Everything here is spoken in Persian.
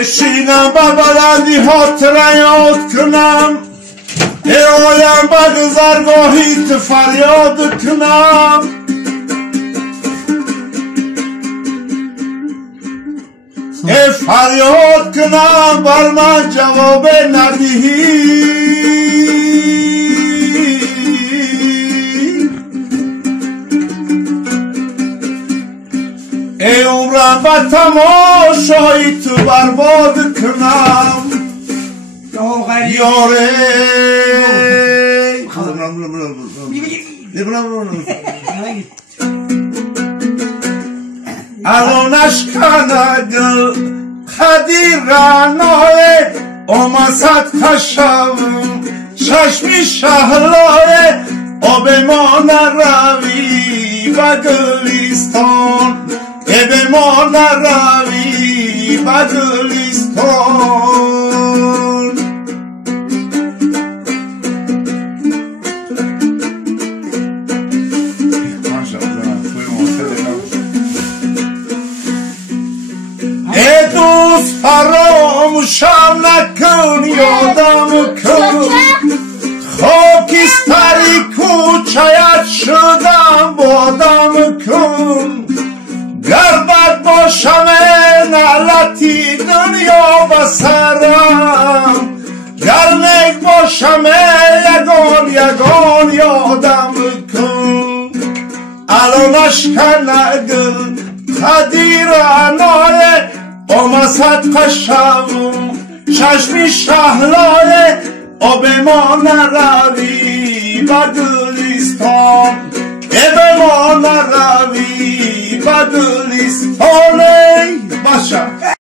بشینم و بلندی خاطره یاد کنم، برایم به گذرگاهیت فریاد کنم. فریاد کنم بر من جواب ندهی، ای عمرم به تماشای تو برباد کنم. یاره الان اشکنه دل خدیرانای آمسد خشم چشمی شهلای آب ما نروی و گلستان، آب ما نروی و گلستان. ای دوست فراموشم نکن، یادم کن خاکستری کوچه‌ات شدم، بادم کن گربت باشم نعلتی دنیا و سرم، گرنگ باشم یگان یگان یادم کن. الان اشکنه دل خدیرانای آمسد قشم چشمی شهلای آب ما نروی و گلستان، آب ما نروی و گلستان. باشم